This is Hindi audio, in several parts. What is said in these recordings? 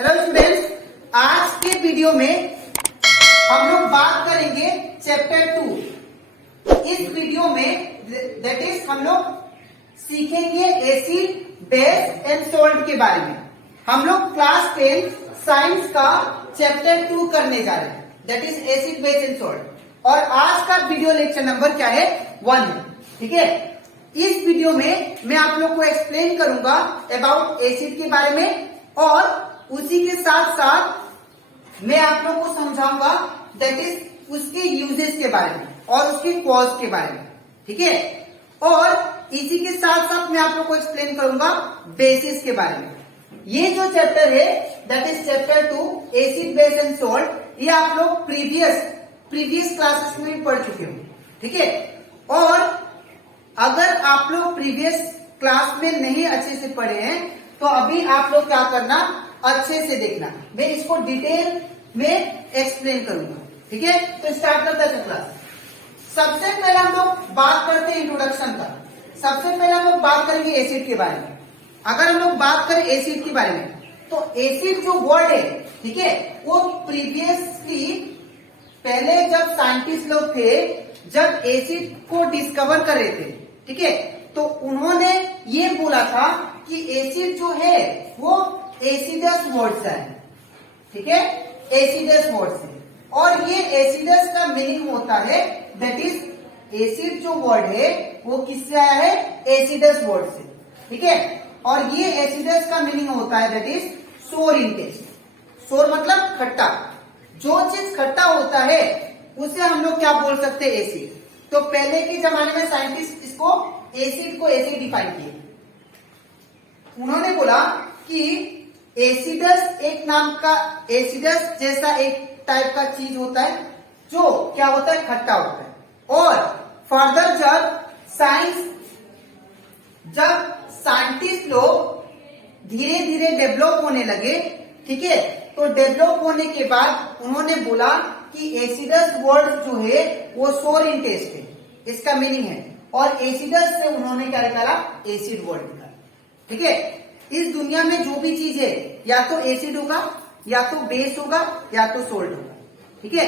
हेलो स्टूडेंट्स, आज के वीडियो में हम लोग बात करेंगे चैप्टर 2। इस वीडियो में दैट इज हम लोग सीखेंगे एसिड, बेस एंड सोल्ट के बारे में। हम लोग क्लास 10 साइंस का चैप्टर 2 करने जा रहे हैं, that is acid, base and salt. और आज का वीडियो लेक्चर नंबर क्या है? 1 है। ठीक है, इस वीडियो में मैं आप लोग को एक्सप्लेन करूंगा अबाउट एसिड के बारे में, और उसी के साथ साथ मैं आप लोग को समझाऊंगा दैट इज उसके यूजेस के बारे में और उसके कॉज के बारे में। ठीक है, और इसी के साथ साथ मैं आप लोग को एक्सप्लेन करूंगा बेसिस के बारे में। ये जो चैप्टर है that is chapter 2 acid, base and salt, ये आप लोग प्रीवियस क्लासेस में भी पढ़ चुके हो। ठीक है, और अगर आप लोग प्रीवियस क्लास में नहीं अच्छे से पढ़े हैं तो अभी आप लोग क्या करना, अच्छे से देखना, मैं इसको डिटेल में एक्सप्लेन करूंगा। ठीक है, तो स्टार्ट करते हैं क्लास। सबसे पहले हम लोग बात करते हैं इंट्रोडक्शन का। सबसे पहले हम लोग बात करेंगे एसिड के बारे में। अगर हम लोग बात करें एसिड के बारे में तो एसिड जो वर्ड है, ठीक है, वो प्रीवियसली पहले जब साइंटिस्ट लोग थे, जब एसिड को डिस्कवर कर रहे थे, ठीक है, तो उन्होंने ये बोला था कि एसिड जो है वो एसिडस वर्ड से है। ठीक है, एसिडस वर्ड से, और ये एसिडस का मीनिंग होता है दैट इज एसिड जो वर्ड है वो किससे आया है? एसिडस वर्ड से। ठीक है, और ये एसिडस का मीनिंग होता है दैट इज सोर इन टेस्ट। सोर मतलब खट्टा। जो चीज खट्टा होता है उसे हम लोग क्या बोल सकते हैं? एसिड। तो पहले के जमाने में साइंटिस्ट इसको एसिड को ऐसे डिफाइन किए। उन्होंने बोला कि एसिडस एक नाम का, एसिडस जैसा एक टाइप का चीज होता है जो क्या होता है? खट्टा होता है। और फर्दर जब साइंटिस्ट लोग धीरे धीरे डेवलप होने लगे, ठीक है, तो डेवलप होने के बाद उन्होंने बोला कि एसिडस वर्ड जो है वो सोर इन टेस्ट है, इसका मीनिंग है, और एसिडस से उन्होंने क्या निकाला? एसिड वर्ड निकाला। ठीक है, इस दुनिया में जो भी चीज है या तो एसिड होगा, या तो बेस होगा, या तो सोल्ट होगा। ठीक है,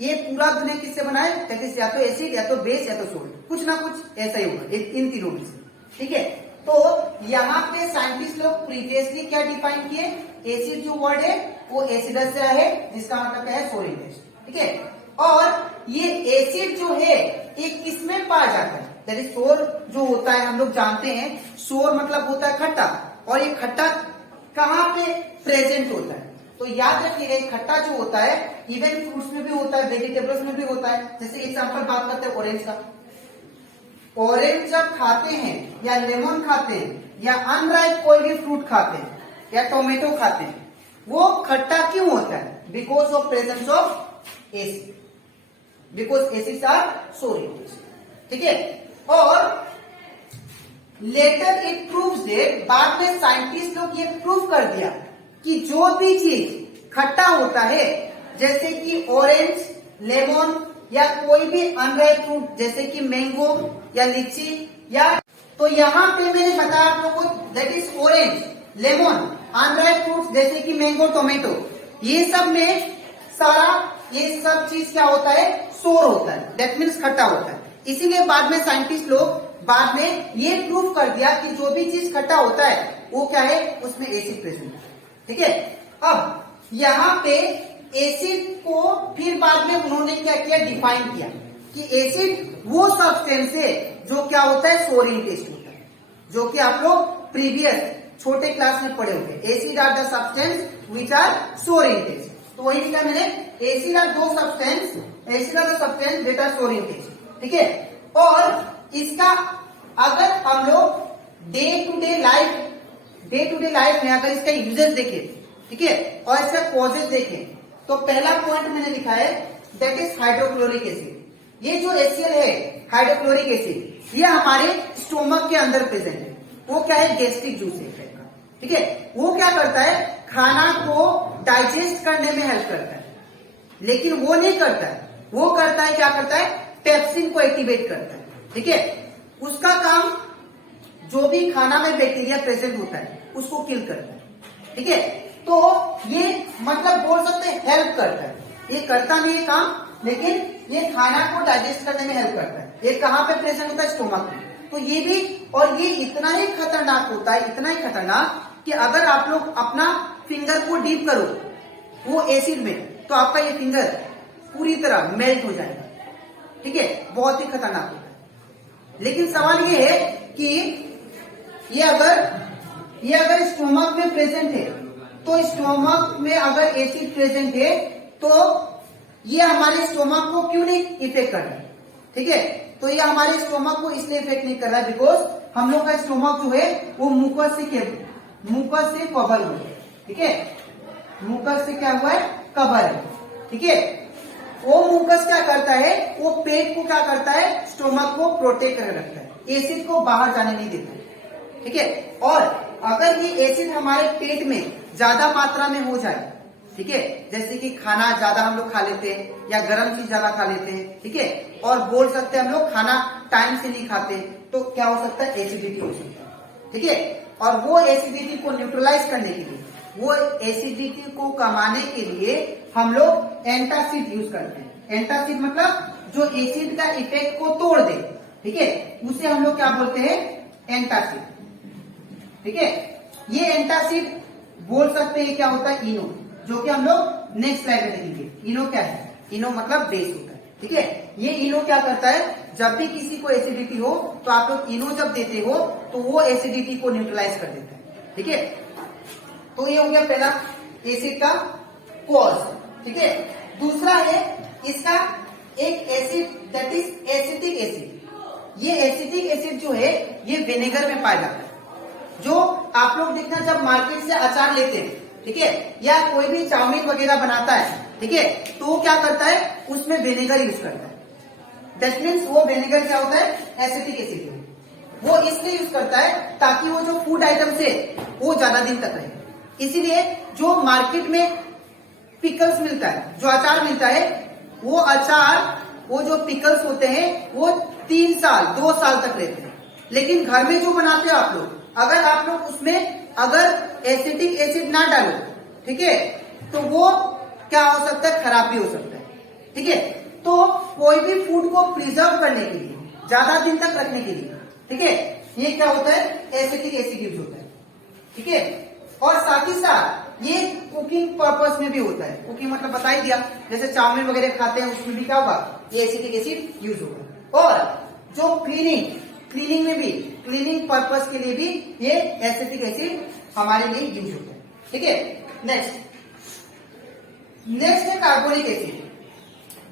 ये पूरा दुनिया किससे बना है? दैट इज या तो एसिड, या तो बेस, या तो सोल्ट, कुछ ना कुछ ऐसा ही होगा इन तीनों में से। ठीक है, तो यहाँ पे साइंटिस्ट लोग प्रीवियसली क्या डिफाइन किए? एसिड जो वर्ड है वो एसिडस से है, जिसका मतलब है सोर इन टेस्ट। ठीक है, और ये एसिड जो है एक किसमें पाया जाता है? दैट इज सोर जो होता है, हम लोग जानते हैं सोर मतलब होता है खट्टा, और ये खट्टा कहाँ पे प्रेजेंट होता है? तो याद रखिएगा, खट्टा जो होता है इवन फ्रूट्स में भी होता है, वेजिटेबल्स में भी होता है। जैसे एग्जांपल बात करते हैं ऑरेंज का। ऑरेंज जब खाते हैं या लेमन खाते हैं या अनराइप कोई भी फ्रूट खाते हैं या टोमेटो खाते हैं, वो खट्टा क्यों होता है? Because of presence of acid, because acids are sour in test. ठीक है, और लेटर इट प्रूव्स दैट, बाद में साइंटिस्ट लोग ये प्रूव कर दिया कि जो भी चीज खट्टा होता है, जैसे कि ऑरेंज, लेमन या कोई भी अनराइप फ्रूट जैसे कि मैंगो या लीची, या तो यहाँ पे मैंने बताया आप लोगों को that is orange, lemon, unripe fruit जैसे कि मैंगो, टोमेटो, ये सब में सारा ये सब चीज क्या होता है? सोर होता है, दैट मीन्स खट्टा होता है। इसीलिए बाद में साइंटिस्ट लोग बाद में ये प्रूव कर दिया कि जो भी चीज खट्टा होता है वो क्या है? उसमें एसिड प्रेजेंट है। ठीक है, अब यहाँ पे एसिड को फिर बाद में उन्होंने क्या किया? डिफाइन किया कि एसिड वो सब्सटेंस है जो क्या होता है? सोर इन टेस्ट होता है, जो कि आप लोग प्रीवियस छोटे क्लास में पढ़े होंगे। Acid are the substance which are sour in taste. तो वही लिखा मैंने, acid are the substance, acid are the substance which are sour in test. ठीक है, और इसका अगर हम लोग डे टू डे लाइफ में अगर इसका यूजेस देखें, ठीक है, और इसका कॉजेज देखें, तो पहला पॉइंट मैंने लिखा है दैट इज हाइड्रोक्लोरिक एसिड। ये जो HCl है, हाइड्रोक्लोरिक एसिड, ये हमारे स्टोमक के अंदर प्रेजेंट है। वो क्या है? गैस्ट्रिक जूस है टाइप का। ठीक है, वो क्या करता है? खाना को डाइजेस्ट करने में हेल्प करता है, लेकिन वो नहीं करता है, वो करता है क्या करता है? पेप्सिन को एक्टिवेट करता है। ठीक है, उसका काम जो भी खाना में बैक्टीरिया प्रेजेंट होता है उसको किल करता है। ठीक है, तो ये मतलब बोल सकते हैं हेल्प करता है, ये करता नहीं है काम, लेकिन ये खाना को डाइजेस्ट करने में हेल्प करता है। ये कहाँ पे प्रेजेंट होता है? स्टोमक में। तो ये भी, और ये इतना ही खतरनाक होता है, इतना ही खतरनाक कि अगर आप लोग अपना फिंगर को डीप करो वो एसिड में, तो आपका ये फिंगर पूरी तरह मेल्ट हो जाएगा। ठीक है, बहुत ही खतरनाक होता है। लेकिन सवाल ये है कि ये अगर स्टोमक में प्रेजेंट है, तो स्टोमक में अगर एसिड प्रेजेंट है तो ये हमारे स्टोमक को क्यों नहीं इफेक्ट कर रहा है? ठीक है, तो ये हमारे स्टोमक को इसलिए इफेक्ट नहीं कर रहा है बिकॉज हम लोग का स्टोमक जो है वो मुकस से कवर हुआ है। ठीक है, मुकस से क्या हुआ है? कवर है। ठीक है, वो मुकस क्या करता है? वो पेट को क्या करता है? स्टोमक को प्रोटेक्ट कर रखता है, एसिड को बाहर जाने नहीं देता है। ठीक है, और अगर ये एसिड हमारे पेट में ज्यादा मात्रा में हो जाए, ठीक है, जैसे कि खाना ज्यादा हम लोग खा लेते हैं या गर्म चीज ज्यादा खा लेते हैं, ठीक है, और बोल सकते हैं हम लोग खाना टाइम से नहीं खाते, तो क्या हो सकता है? एसिडिटी हो सकता है। ठीक है, और वो एसिडिटी को न्यूट्रलाइज करने के लिए, वो एसिडिटी को कमाने के लिए हम लोग एंटासिड यूज करते हैं। एंटासिड मतलब जो एसिड का इफेक्ट को तोड़ दे। ठीक है, उसे हम लोग क्या बोलते हैं? एंटासिड। ठीक है, ये एंटासिड बोल सकते हैं क्या होता है? इनो, जो कि हम लोग नेक्स्ट स्लाइड में देखेंगे। इनो क्या है? इनो मतलब बेस होता है। ठीक है, ये इनो क्या करता है? जब भी किसी को एसिडिटी हो तो आप लोग इनो जब देते हो तो वो एसिडिटी को न्यूट्रलाइज कर देता है। ठीक है, तो ये हो गया पहला एसिड का कॉज। ठीक है, दूसरा है इसका एक acid, that is acetic acid. ये एसिटिक एसिड जो है ये विनेगर में पाया जाता है। जो आप लोग देखना जब मार्केट से अचार लेते हैं, ठीक है, या कोई भी चाउमीन वगैरह बनाता है, ठीक है, तो वो क्या करता है? उसमें विनेगर यूज करता है। दैट मीन्स वो विनेगर क्या होता है? एसिटिक एसिड है। वो इसलिए यूज करता है ताकि वो जो फूड आइटम्स है वो ज्यादा दिन तक रहे। इसीलिए जो मार्केट में पिकल्स मिलता है, जो अचार मिलता है, वो अचार, वो जो पिकल्स होते हैं वो 3 साल 2 साल तक रहते हैं। लेकिन घर में जो बनाते हो आप लोग, अगर आप लोग उसमें अगर एसिटिक एसिड ना डालो, ठीक है, तो वो क्या हो सकता है? खराब भी हो सकता है। ठीक है, तो कोई भी फूड को प्रिजर्व करने के लिए, ज्यादा दिन तक रखने के लिए, ठीक है, ये क्या होता है? एसिटिक एसिड यूज होता है। ठीक है, और साथ ही साथ ये कुकिंग पर्पस में भी होता है। कुकिंग मतलब बता ही दिया, जैसे चाउमीन वगैरह खाते हैं उसमें भी क्या होगा? ये एसिटिक एसिड यूज होगा। और जो क्लीनिंग में भी, क्लीनिंग पर्पस के लिए भी ये एसिटिक एसिड हमारे लिए यूज होता है। ठीक है, नेक्स्ट है कार्बोनिक एसिड।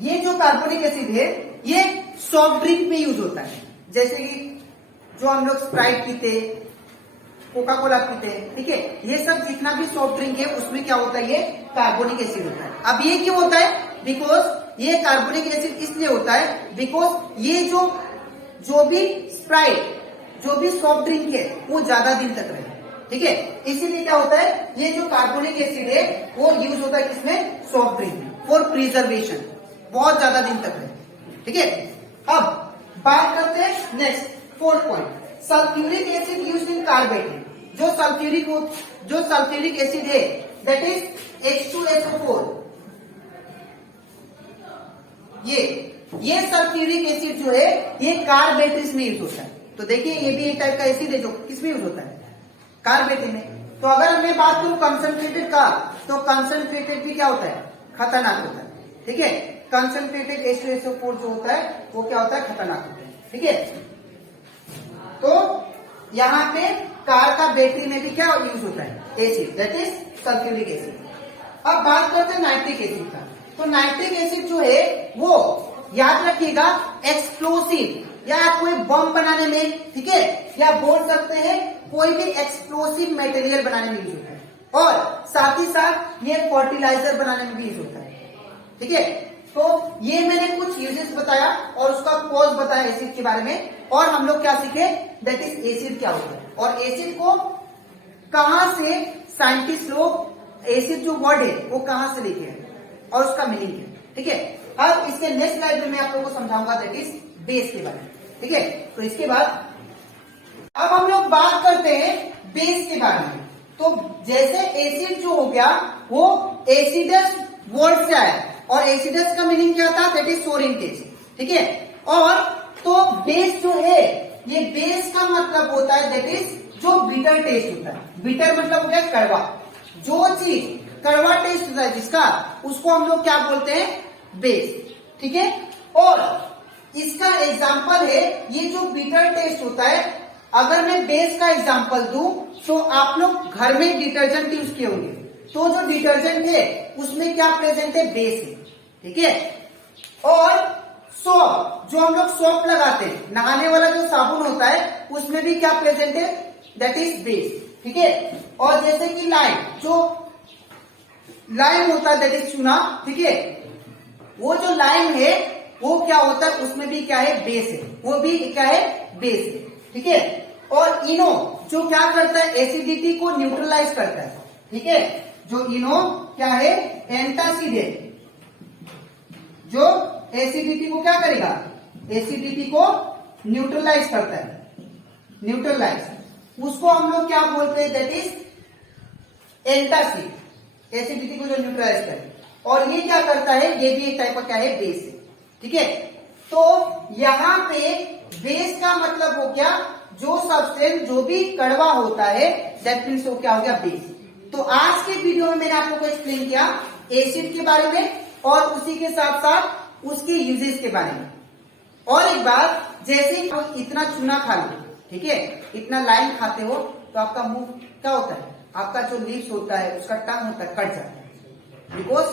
ये जो कार्बोनिक एसिड है ये सॉफ्ट ड्रिंक में यूज होता है, जैसे कि जो हम लोग स्प्राइट पीते, कोका कोला पीते हैं, ठीक है, ये सब जितना भी सॉफ्ट ड्रिंक है उसमें क्या होता है? ये कार्बोनिक एसिड होता है। अब ये क्यों होता है? बिकॉज ये कार्बोनिक एसिड इसलिए होता है बिकॉज ये जो भी स्प्राइट, जो भी सॉफ्ट ड्रिंक है वो ज्यादा दिन तक रहे। ठीक है, इसीलिए क्या होता है? ये जो कार्बोनिक एसिड है वो यूज होता है किसमें? सॉफ्ट ड्रिंक में, फॉर प्रिजर्वेशन, बहुत ज्यादा दिन तक रहे। ठीक है, अब बात करते हैं next 4th point, sulphuric acid used in कार्बेटिंग। जो सल्फ्यूरिक एसिड है दैट इज H2SO4। ये सल्फ्यूरिक एसिड जो है ये कार बैटरीज में यूज होता है। तो देखिए ये भी एक टाइप का एसिड है जो किसमें यूज होता है? कार बैटरी में। तो अगर मैं बात करूं कंसंट्रेटेड का, तो कंसंट्रेटेड भी क्या होता है? खतरनाक होता है। ठीक है, कंसंट्रेटेड H2SO4 जो होता है वो क्या होता है? खतरनाक होता है। ठीक है, तो यहाँ पे कार का बैटरी में भी क्या यूज होता है? Acid, that is sulphuric acid. अब बात करते हैं नाइट्रिक एसिड का। तो नाइट्रिक एसिड जो है वो याद रखिएगा एक्सप्लोसिव या कोई बम बनाने में, ठीक है, या बोल सकते हैं कोई भी एक्सप्लोसिव मटेरियल बनाने में यूज होता है, और साथ ही साथ ये फर्टिलाइजर बनाने में भी यूज होता है। ठीक है, तो ये मैंने कुछ यूजेस बताया और उसका कॉज बताया एसिड के बारे में, और हम लोग क्या सीखे? दैट इज एसिड क्या होता है, और एसिड को कहां से साइंटिस्ट लोग एसिड जो वर्ड है वो कहां से लेके हैं और उसका मीनिंग है। ठीक है, अब इसके नेक्स्ट स्लाइड में मैं आप लोगों को समझाऊंगा दैट इज बेस के बारे में। ठीक है, तो इसके बाद अब हम लोग बात करते हैं बेस के बारे में। तो जैसे एसिड जो हो गया वो एसिडस वर्ड से आया, और एसिडस का मीनिंग क्या था, दैट इज सोर इन टेस्ट, ठीक है। और तो बेस जो है, ये बेस का मतलब होता है दैट इज जो बिटर टेस्ट होता है। बिटर मतलब हो गया कड़वा, जो चीज कड़वा टेस्ट होता है जिसका, उसको हम लोग क्या बोलते हैं, बेस, ठीक है। और इसका एग्जाम्पल है, ये जो बिटर टेस्ट होता है, अगर मैं बेस का एग्जाम्पल दूं तो आप लोग घर में डिटर्जेंट यूज किए होंगे, तो जो डिटर्जेंट है उसमें क्या प्रेजेंट है, बेस है, ठीक है। और सोप, जो हम लोग सोप लगाते हैं, नहाने वाला जो साबुन होता है, उसमें भी क्या प्रेजेंट है, दैट इज बेस, ठीक है। और जैसे कि लाइम, जो लाइम होता है दैट इज चूना, ठीक है, वो जो लाइम है वो क्या होता है, उसमें भी क्या है, बेस है, वो भी क्या है, बेस है, ठीक है। और इनो जो क्या करता है, एसिडिटी को न्यूट्रलाइज करता है, ठीक है। जो इनो क्या है, एंटासिड है, जो एसिडिटी को क्या करेगा, एसिडिटी को न्यूट्रलाइज करता है, न्यूट्रलाइज, उसको हम लोग क्या बोलते हैं, दैट इज एंटासिड, एसिडिटी को जो न्यूट्रलाइज करे। और ये क्या करता है, ये भी एक टाइप का क्या है, बेस है, ठीक है। तो यहां पे बेस का मतलब हो गया जो सब्सटेंस जो भी कड़वा होता है, दैट मीन्स वो क्या हो गया, बेस। तो आज के वीडियो में मैंने आप लोगों को एक्सप्लेन किया एसिड के बारे में, और उसी के साथ साथ उसके यूजेस के बारे में। और एक बात, जैसे ही आप इतना चूना खा लो, ठीक है, इतना लाइम खाते हो, तो आपका मुंह क्या होता है, आपका जो लिप्स होता है, उसका टंग होता है, कट जाता है, बिकॉज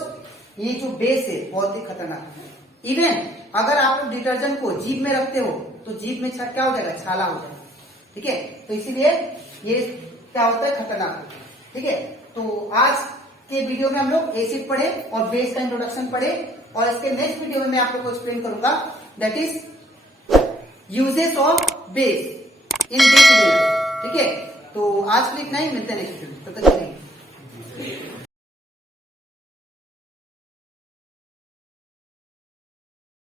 ये जो बेस है बहुत ही खतरनाक है। इवन अगर आप डिटर्जेंट को जीभ में रखते हो तो जीभ में क्या हो जाएगा, छाला हो जाएगा, ठीक है। तो इसीलिए ये क्या होता है, खतरनाक, ठीक है। तो आज के वीडियो में हम लोग एसिड पढ़े और बेस का इंट्रोडक्शन पढ़े, और इसके नेक्स्ट वीडियो में मैं आप लोग को एक्सप्लेन करूंगा that is uses of base in this video, ठीक है। तो आज के लिए इतना ही, मिलते हैं नेक्स्ट वीडियो, तब तक के लिए।